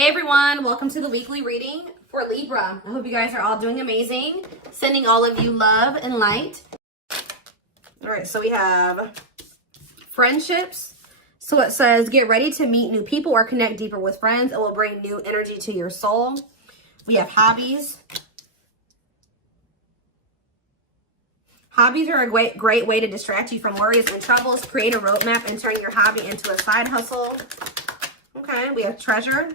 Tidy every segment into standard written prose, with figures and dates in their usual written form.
Hey everyone, welcome to the weekly reading for Libra. I hope you guys are all doing amazing. Sending all of you love and light. All right, so we have friendships. So it says, get ready to meet new people or connect deeper with friends. It will bring new energy to your soul. We have hobbies. Hobbies are a great way to distract you from worries and troubles. Create a roadmap and turn your hobby into a side hustle. Okay, we have treasure.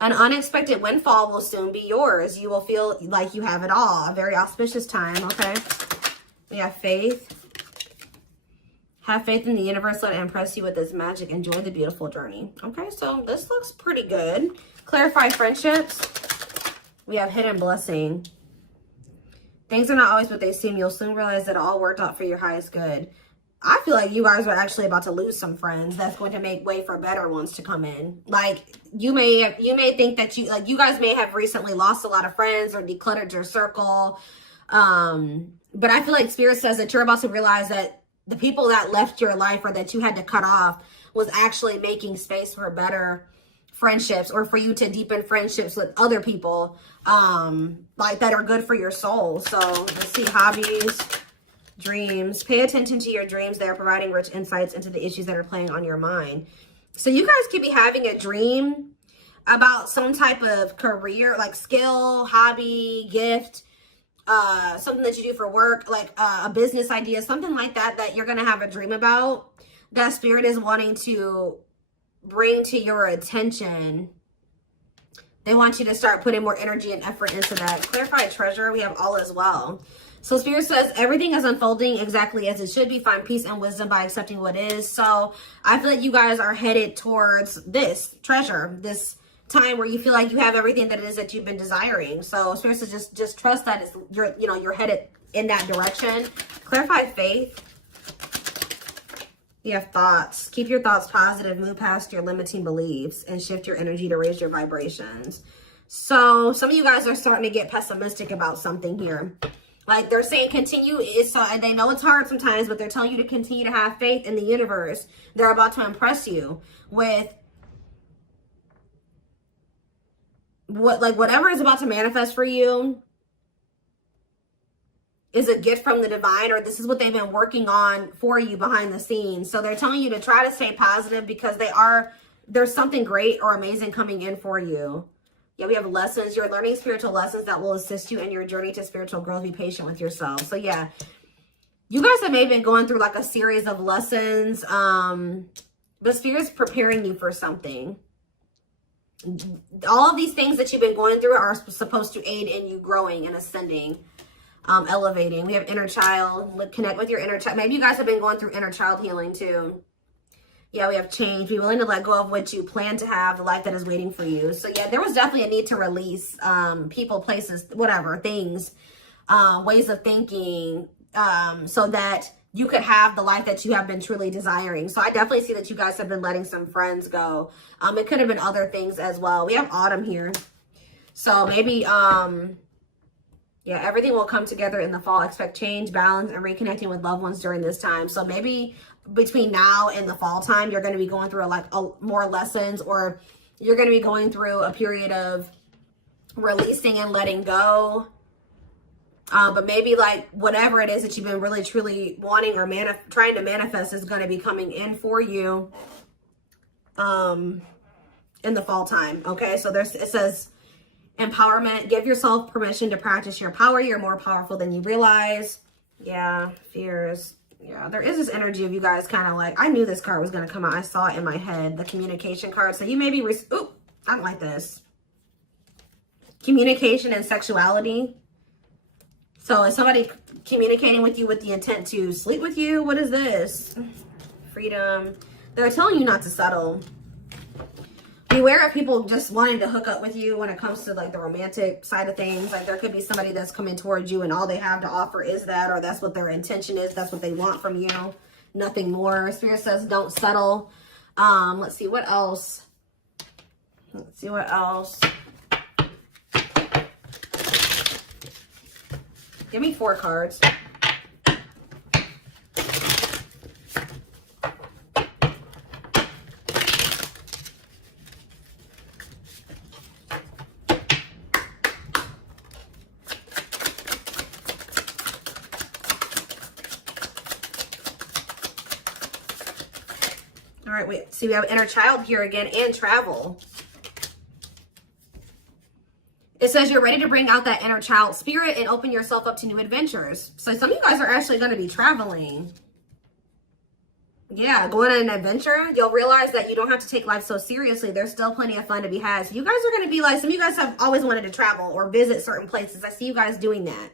An unexpected windfall will soon be yours. You will feel like you have it all. A very auspicious time, okay? We have faith. Have faith in the universe. Let it impress you with its magic. Enjoy the beautiful journey. Okay, so this looks pretty good. Clarify friendships. We have hidden blessing. Things are not always what they seem. You'll soon realize that it all worked out for your highest good. I feel like you guys are actually about to lose some friends. That's going to make way for better ones to come in. Like you may think that you guys may have recently lost a lot of friends or decluttered your circle. But I feel like Spirit says that you're about to realize that the people that left your life or that you had to cut off was actually making space for better friendships or for you to deepen friendships with other people like that are good for your soul. So let's see, hobbies. Dreams. Pay attention to your dreams. They are providing rich insights into the issues that are playing on your mind. So you guys could be having a dream about some type of career, like skill, hobby, gift, something that you do for work, like a business idea, something like that, that you're going to have a dream about that Spirit is wanting to bring to your attention. They want you to start putting more energy and effort into that. Clarify treasure. We have all as well. So Spirit says everything is unfolding exactly as it should be. Find peace and wisdom by accepting what is. So I feel like you guys are headed towards this treasure, this time where you feel like you have everything that it is that you've been desiring. So Spirit says just trust that you're headed in that direction. Clarify faith. You have thoughts. Keep your thoughts positive. Move past your limiting beliefs and shift your energy to raise your vibrations. So some of you guys are starting to get pessimistic about something here. Like they're saying continue, and they know it's hard sometimes, but they're telling you to continue to have faith in the universe. They're about to impress you with whatever is about to manifest for you is a gift from the divine, or this is what they've been working on for you behind the scenes. So they're telling you to try to stay positive because there's something great or amazing coming in for you. Yeah, we have lessons. You're learning spiritual lessons that will assist you in your journey to spiritual growth. Be patient with yourself. So yeah, you guys have maybe been going through like a series of lessons. But Spirit's preparing you for something. All of these things that you've been going through are supposed to aid in you growing and ascending, elevating. We have inner child. Connect with your inner child. Maybe you guys have been going through inner child healing too. Yeah, we have change. Be willing to let go of what you plan to have, the life that is waiting for you. So yeah, there was definitely a need to release people, places, whatever, things, ways of thinking, so that you could have the life that you have been truly desiring. So I definitely see that you guys have been letting some friends go. It could have been other things as well. We have autumn here. So maybe, yeah, everything will come together in the fall. Expect change, balance, and reconnecting with loved ones during this time. So maybe between now and the fall time, you're going to be going through more lessons, or you're going to be going through a period of releasing and letting go. But maybe like whatever it is that you've been really truly wanting or trying to manifest is going to be coming in for you in the fall time. Okay, so it says empowerment. Give yourself permission to practice your power. You're more powerful than you realize. Yeah, fears. Yeah, there is this energy of you guys kind of like, I knew this card was going to come out. I saw it in my head, the communication card. So you may be, ooh, I don't like this. Communication and sexuality. So is somebody communicating with you with the intent to sleep with you? What is this? Freedom. They're telling you not to settle. Beware of people just wanting to hook up with you when it comes to like the romantic side of things. Like there could be somebody that's coming towards you and all they have to offer is that, or that's what their intention is. That's what they want from you. Nothing more. Spirit says don't settle. Let's see what else. Let's see what else. Give me 4 cards. right, wait. See, we have inner child here again and travel. It says you're ready to bring out that inner child spirit and open yourself up to new adventures. So some of you guys are actually going to be traveling. Yeah, going on an adventure. You'll realize that you don't have to take life so seriously. There's still plenty of fun to be had. So you guys are going to be like, some of you guys have always wanted to travel or visit certain places. I see you guys doing that.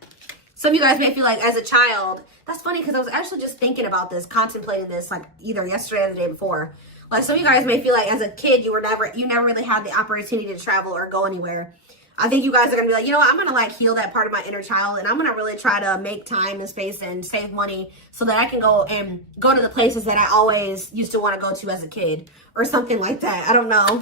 Some of you guys may feel like as a child, that's funny because I was actually just thinking about this, contemplating this like either yesterday or the day before. Like some of you guys may feel like as a kid, you never really had the opportunity to travel or go anywhere. I think you guys are going to be like, you know what, I'm going to like heal that part of my inner child, and I'm going to really try to make time and space and save money so that I can go to the places that I always used to want to go to as a kid or something like that. I don't know.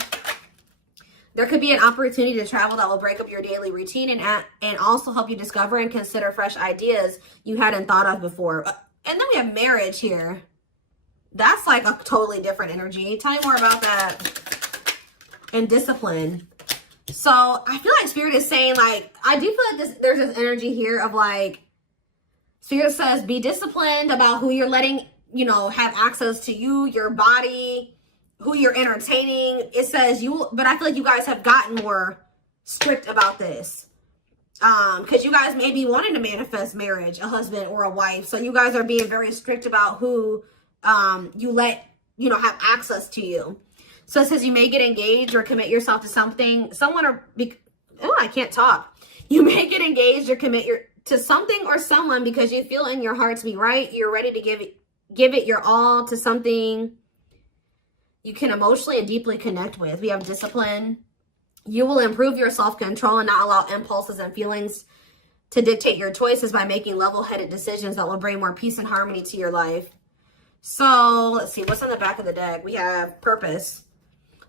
There could be an opportunity to travel that will break up your daily routine and also help you discover and consider fresh ideas you hadn't thought of before. And then we have marriage here. That's like a totally different energy. Tell me more about that. And discipline. So I feel like Spirit is saying, like, I do feel like there's this energy here of like, Spirit says, be disciplined about who you're letting, you know, have access to you, your body, who you're entertaining. It says but I feel like you guys have gotten more strict about this. Because you guys may be wanting to manifest marriage, a husband or a wife. So you guys are being very strict about who you let, you know, have access to you. So it says you may get engaged or commit yourself to something, I can't talk. You may get engaged or commit to something or someone because you feel in your heart to be right. You're ready to give it your all to something you can emotionally and deeply connect with. We have discipline. You will improve your self-control and not allow impulses and feelings to dictate your choices by making level-headed decisions that will bring more peace and harmony to your life. So let's see, what's on the back of the deck? We have purpose.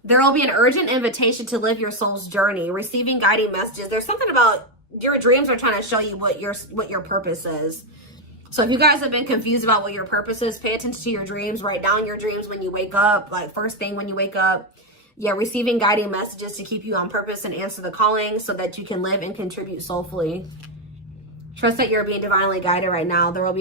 There will be an urgent invitation to live your soul's journey, receiving guiding messages. There's something about your dreams are trying to show you what your purpose is. So if you guys have been confused about what your purpose is, pay attention to your dreams. Write down your dreams when you wake up, like first thing when you wake up. Yeah, receiving guiding messages to keep you on purpose and answer the calling so that you can live and contribute soulfully. Trust that you're being divinely guided right now. There will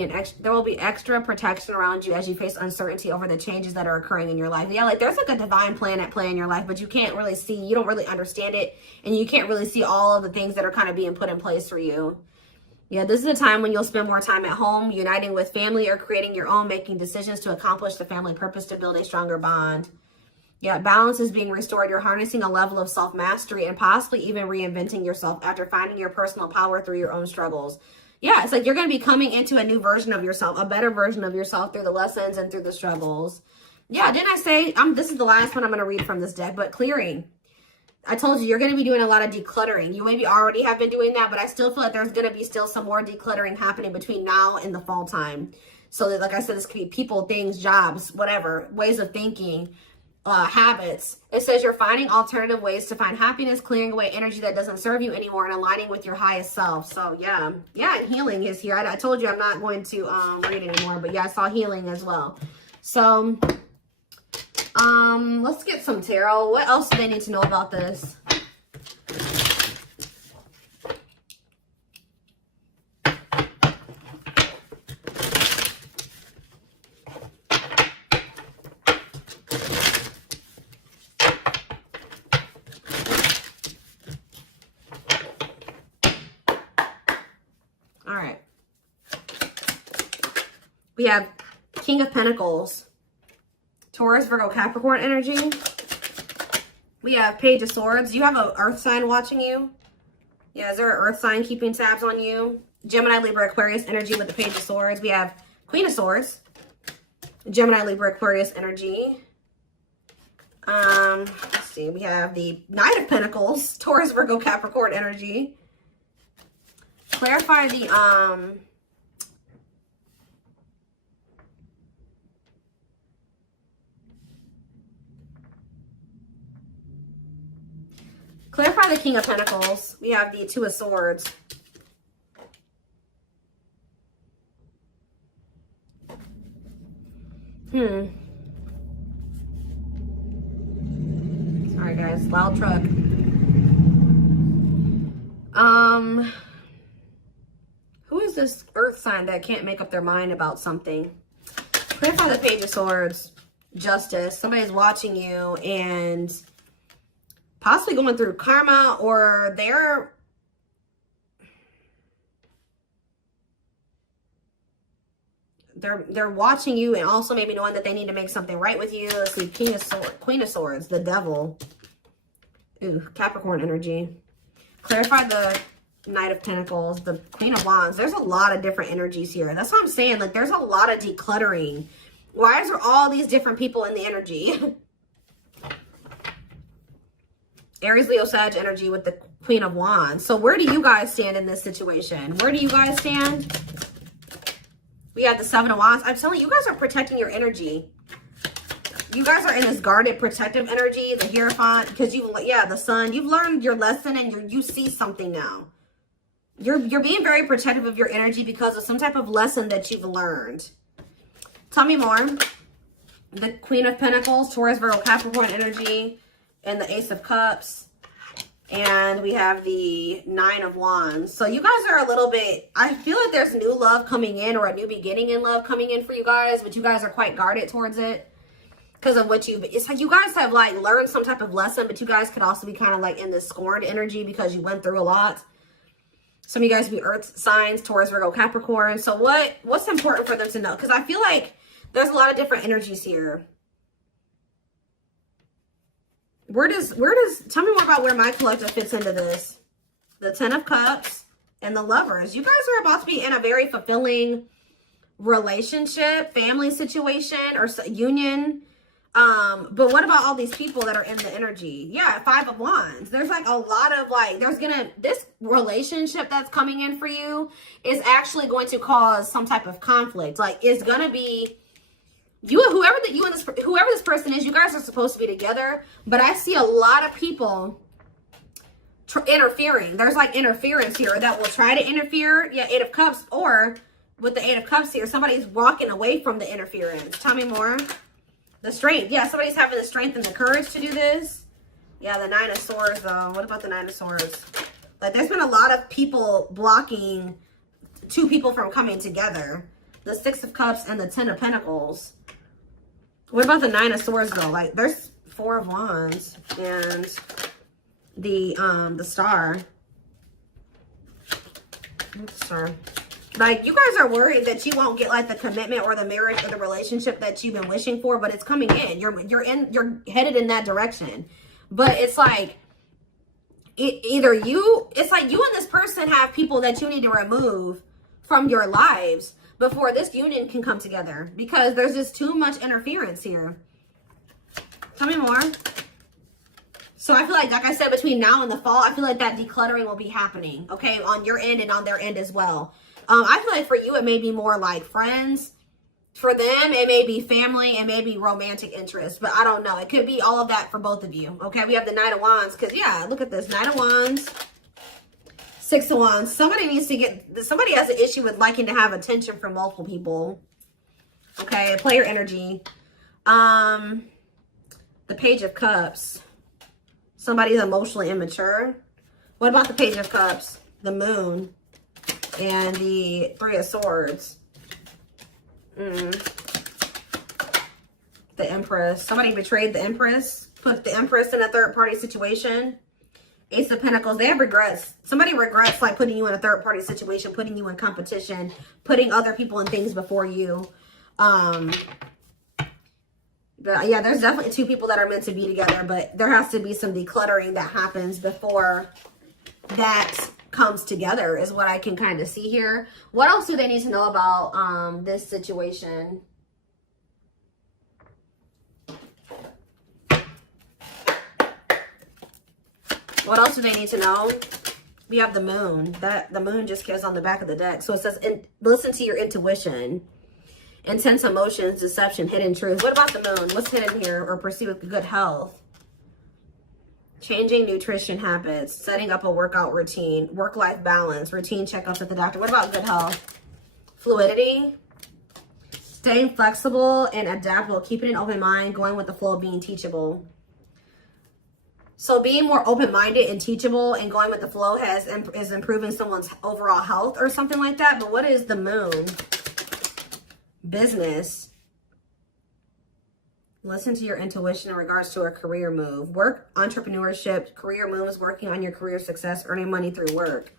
be extra protection around you as you face uncertainty over the changes that are occurring in your life. Yeah, like there's like a divine plan at play in your life, but you can't really see, you don't really understand it, and you can't really see all of the things that are kind of being put in place for you. Yeah, this is a time when you'll spend more time at home, uniting with family or creating your own, making decisions to accomplish the family purpose to build a stronger bond. Yeah, balance is being restored. You're harnessing a level of self-mastery and possibly even reinventing yourself after finding your personal power through your own struggles. Yeah, it's like you're going to be coming into a new version of yourself, a better version of yourself through the lessons and through the struggles. Yeah, didn't I say, this is the last one I'm going to read from this deck, but clearing. I told you, you're going to be doing a lot of decluttering. You maybe already have been doing that, but I still feel like there's going to be still some more decluttering happening between now and the fall time. So that, like I said, this could be people, things, jobs, whatever, ways of thinking, habits. It says you're finding alternative ways to find happiness, clearing away energy that doesn't serve you anymore, and aligning with your highest self. So yeah, and healing is here. I told you I'm not going to read anymore, but yeah, I saw healing as well. So let's get some tarot. What else do they need to know about this? All right. We have King of Pentacles. Taurus, Virgo, Capricorn energy. We have Page of Swords. You have an earth sign watching you. Yeah, is there an earth sign keeping tabs on you? Gemini, Libra, Aquarius energy with the Page of Swords. We have Queen of Swords. Gemini, Libra, Aquarius energy. Let's see. We have the Knight of Pentacles. Taurus, Virgo, Capricorn energy. Clarify the clarify the King of Pentacles. We have the Two of Swords. Sorry guys, loud truck. Who is this earth sign that can't make up their mind about something? Clarify the Page of Swords. Justice. Somebody's watching you and possibly going through karma, or they're watching you and also maybe knowing that they need to make something right with you. Let's see, Queen of Swords, the Devil. Ooh, Capricorn energy. Clarify the Knight of Pentacles, the Queen of Wands. There's a lot of different energies here. That's what I'm saying. Like, there's a lot of decluttering. Why is there all these different people in the energy? Aries, Leo, Sag energy with the Queen of Wands. So where do you guys stand in this situation? Where do you guys stand? We have the Seven of Wands. I'm telling you, you guys are protecting your energy. You guys are in this guarded, protective energy. The Hierophant, because the Sun. You've learned your lesson and you see something now. You're being very protective of your energy because of some type of lesson that you've learned. Tell me more. The Queen of Pentacles, Taurus, Virgo, Capricorn energy, and the Ace of Cups. And we have the Nine of Wands. So you guys are a little bit, I feel like there's new love coming in, or a new beginning in love coming in for you guys, but you guys are quite guarded towards it because of what it's like you guys have like learned some type of lesson, but you guys could also be kind of like in this scorned energy because you went through a lot. Some of you guys be earth signs, Taurus, Virgo, Capricorn. So what's important for them to know? Because I feel like there's a lot of different energies here. Where does, tell me more about where my collective fits into this. The Ten of Cups and the Lovers. You guys are about to be in a very fulfilling relationship, family situation, or union. But what about all these people that are in the energy? Yeah, Five of Wands. There's like a lot of like, this relationship that's coming in for you is actually going to cause some type of conflict. Like, it's going to be, whoever this person is, you guys are supposed to be together, but I see a lot of people interfering. There's like interference here that will try to interfere. Yeah, Eight of Cups, or with the Eight of Cups here, somebody's walking away from the interference. Tell me more. The strength. Yeah, somebody's having the strength and the courage to do this. Yeah, the Nine of Swords, though. What about the Nine of Swords? Like, there's been a lot of people blocking two people from coming together. The Six of Cups and the Ten of Pentacles. What about the Nine of Swords, though? Like, there's Four of Wands and the Star. Star. Like, you guys are worried that you won't get like the commitment or the marriage or the relationship that you've been wishing for, but it's coming in. You're headed in that direction. But it's like it's like you and this person have people that you need to remove from your lives before this union can come together, because there's just too much interference here. Tell me more. So I feel like I said, between now and the fall, I feel like that decluttering will be happening, okay, on your end and on their end as well. I feel like for you, it may be more like friends. For them, it may be family, it may be romantic interest, but I don't know. It could be all of that for both of you, okay? We have the Knight of Wands, because, yeah, look at this. Knight of Wands, Six of Wands. Somebody has an issue with liking to have attention from multiple people, okay? Player energy. The Page of Cups. Somebody's emotionally immature. What about the Page of Cups? The Moon. And the Three of Swords. The Empress. Somebody betrayed the Empress. Put the Empress in a third-party situation. Ace of Pentacles. They have regrets. Somebody regrets like putting you in a third-party situation, putting you in competition, putting other people and things before you. But yeah, there's definitely two people that are meant to be together, but there has to be some decluttering that happens before that comes together, is what I can kind of see here. What else do they need to know about this situation? What else do they need to know? We have the Moon. The Moon just gives on the back of the deck. So it says, listen to your intuition. Intense emotions, deception, hidden truth. What about the Moon? What's hidden here? Or pursue with good health. Changing nutrition habits, setting up a workout routine, work-life balance, routine checkups at the doctor. What about good health? Fluidity, staying flexible and adaptable, keeping an open mind, going with the flow, being teachable. So being more open-minded and teachable and going with the flow is improving someone's overall health or something like that. But what is the Moon? Business. Listen to your intuition in regards to a career move. Work, entrepreneurship, career moves, working on your career success, earning money through work.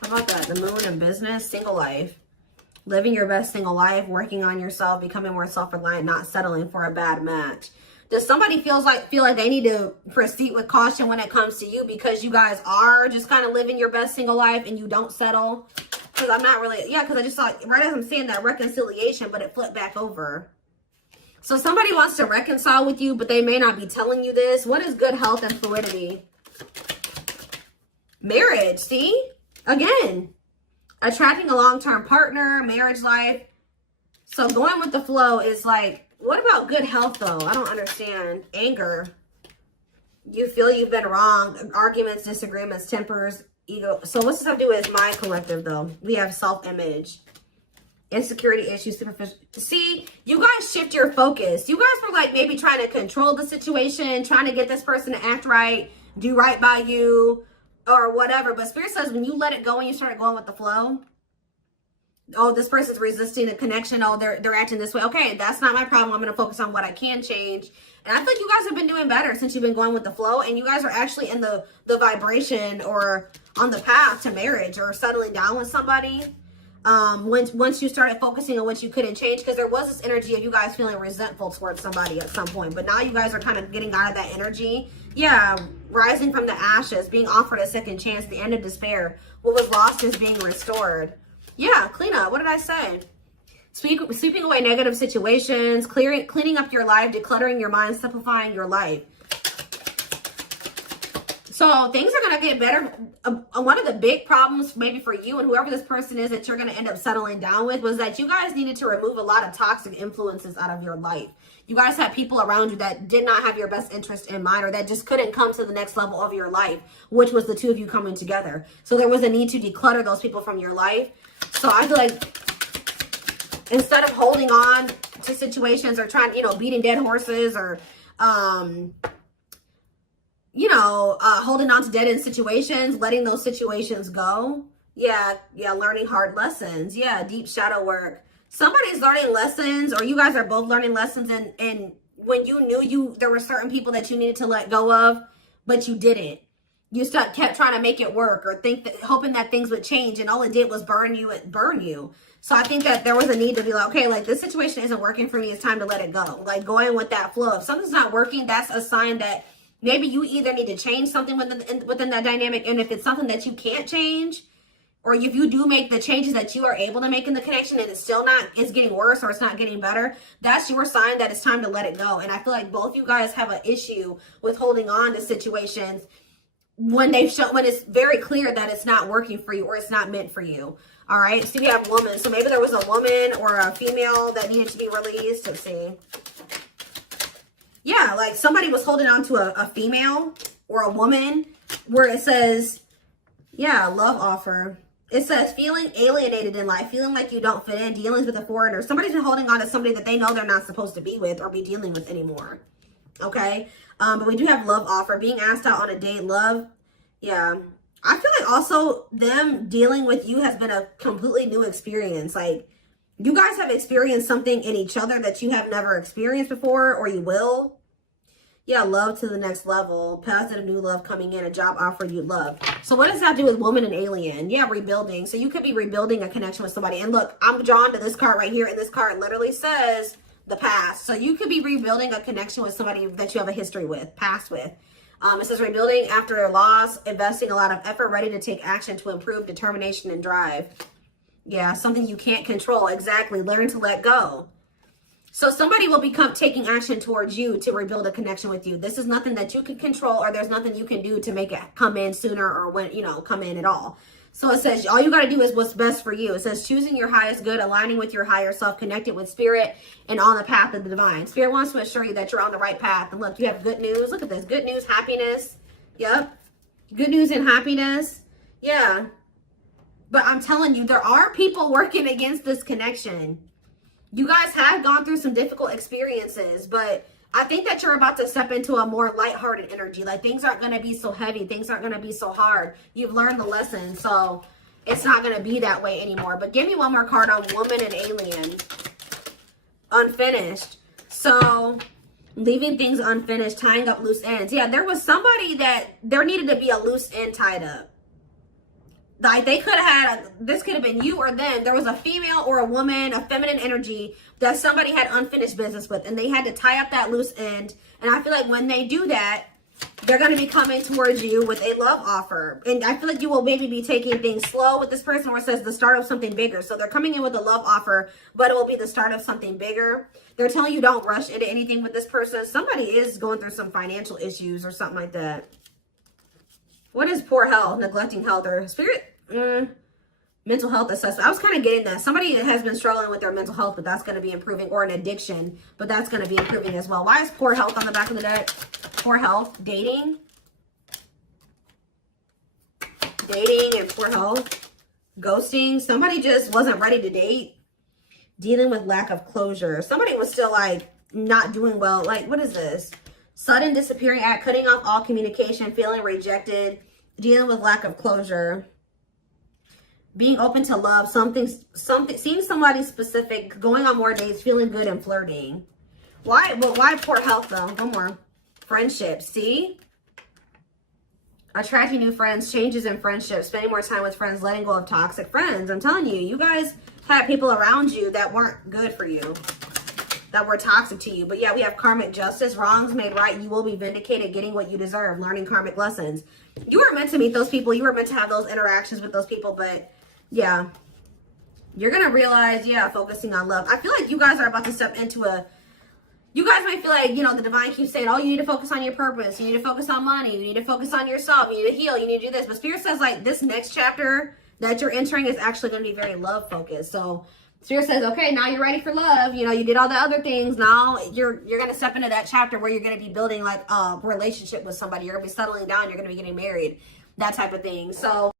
How about that? The moon and business, single life. Living your best single life, working on yourself, becoming more self-reliant, not settling for a bad match. Does somebody feel like they need to proceed with caution when it comes to you because you guys are just kind of living your best single life and you don't settle? Because I'm not really, yeah, because I just saw, right as I'm saying that, reconciliation, but it flipped back over. So somebody wants to reconcile with you, but they may not be telling you this. What is good health and fluidity? Marriage, see? Again, attracting a long-term partner, marriage life. So going with the flow is like, what about good health though? I don't understand. Anger. You feel you've been wrong. Arguments, disagreements, tempers, ego. So what's this have to do with my collective though? We have self-image. Insecurity issues, superficial. See, you guys shift your focus. You guys were like maybe trying to control the situation, trying to get this person to act right, do right by you, or whatever. But Spirit says when you let it go and you start going with the flow, oh, this person's resisting the connection. Oh, they're acting this way. Okay, that's not my problem. I'm going to focus on what I can change. And I think you guys have been doing better since you've been going with the flow. And you guys are actually in the vibration or on the path to marriage or settling down with somebody. Once you started focusing on what you couldn't change, because there was this energy of you guys feeling resentful towards somebody at some point, but now you guys are kind of getting out of that energy. Yeah, rising from the ashes, being offered a second chance, the end of despair. What was lost is being restored. Yeah, clean up. What did I say? Sweeping away negative situations, cleaning up your life, decluttering your mind, simplifying your life. So things are going to get better. One of the big problems maybe for you and whoever this person is that you're going to end up settling down with was that you guys needed to remove a lot of toxic influences out of your life. You guys had people around you that did not have your best interest in mind or that just couldn't come to the next level of your life, which was the two of you coming together. So there was a need to declutter those people from your life. So I feel like instead of holding on to situations or trying, beating dead horses or, holding on to dead end situations, letting those situations go. Yeah, learning hard lessons. Yeah, deep shadow work. Somebody's learning lessons, or you guys are both learning lessons, and when you knew there were certain people that you needed to let go of, but you didn't. You kept trying to make it work or hoping that things would change, and all it did was burn you. So I think that there was a need to be like, okay, like this situation isn't working for me. It's time to let it go. Like going with that flow. If something's not working, that's a sign that maybe you either need to change something within that dynamic. And if it's something that you can't change, or if you do make the changes that you are able to make in the connection and it's getting worse or it's not getting better, that's your sign that it's time to let it go. And I feel like both you guys have an issue with holding on to situations when it's very clear that it's not working for you or it's not meant for you. All right. So we have woman. So maybe there was a woman or a female that needed to be released. Let's see. Yeah, like somebody was holding on to a female or a woman where it says, yeah, love offer. It says feeling alienated in life, feeling like you don't fit in, dealings with a foreigner. Somebody's been holding on to somebody that they know they're not supposed to be with or be dealing with anymore. Okay. But we do have love offer, being asked out on a date, love. Yeah. I feel like also them dealing with you has been a completely new experience. Like you guys have experienced something in each other that you have never experienced before, or you will. Yeah, love to the next level. Positive new love coming in, a job offer you love. So what does that do with woman and alien? Yeah, rebuilding. So you could be rebuilding a connection with somebody. And look, I'm drawn to this card right here. And this card literally says the past. So you could be rebuilding a connection with somebody that you have a history with, past with. It says rebuilding after a loss, investing a lot of effort, ready to take action to improve, determination and drive. Yeah, something you can't control. Exactly. Learn to let go. So somebody will become taking action towards you to rebuild a connection with you. This is nothing that you can control, or there's nothing you can do to make it come in sooner or when, come in at all. So it says all you got to do is what's best for you. It says choosing your highest good, aligning with your higher self, connected with spirit, and on the path of the divine. Spirit wants to assure you that you're on the right path. And look, you have good news. Look at this. Good news, happiness. Yep. Good news and happiness. Yeah. But I'm telling you, there are people working against this connection. You guys have gone through some difficult experiences, but I think that you're about to step into a more lighthearted energy. Like things aren't going to be so heavy. Things aren't going to be so hard. You've learned the lesson, so it's not going to be that way anymore. But give me one more card on woman and alien. Unfinished. So Leaving things unfinished, tying up loose ends. Yeah, there was somebody that there needed to be a loose end tied up. Like they could have had, this could have been you or them. There was a female or a woman, a feminine energy that somebody had unfinished business with, and they had to tie up that loose end. And I feel like when they do that, they're going to be coming towards you with a love offer. And I feel like you will maybe be taking things slow with this person, where it says the start of something bigger. So they're coming in with a love offer, but it will be the start of something bigger. They're telling you don't rush into anything with this person. Somebody is going through some financial issues or something like that. What is poor health, neglecting health, or spirit? Mental health assessment. I was kind of getting that. Somebody has been struggling with their mental health, but that's going to be improving, or an addiction, but that's going to be improving as well. Why is poor health on the back of the deck? Poor health, dating and poor health, ghosting. Somebody just wasn't ready to date, dealing with lack of closure. Somebody was still like not doing well. Like, what is this? Sudden disappearing act, cutting off all communication, feeling rejected, dealing with lack of closure. Being open to love, something, seeing somebody specific, going on more dates, feeling good, and flirting. Why? Well, why poor health though? One more. Friendships. See? Attracting new friends, changes in friendships, spending more time with friends, letting go of toxic friends. I'm telling you, you guys had people around you that weren't good for you, that were toxic to you. But yeah, we have karmic justice, wrongs made right. You will be vindicated, getting what you deserve, learning karmic lessons. You were meant to meet those people. You were meant to have those interactions with those people, but yeah, you're going to realize, yeah, focusing on love. I feel like you guys are about to step into you guys might feel like, you know, the divine keeps saying, oh, you need to focus on your purpose. You need to focus on money. You need to focus on yourself. You need to heal. You need to do this. But Spirit says, like, this next chapter that you're entering is actually going to be very love focused. So Spirit says, okay, now you're ready for love. You know, you did all the other things. Now you're going to step into that chapter where you're going to be building like a relationship with somebody. You're going to be settling down. You're going to be getting married, that type of thing. So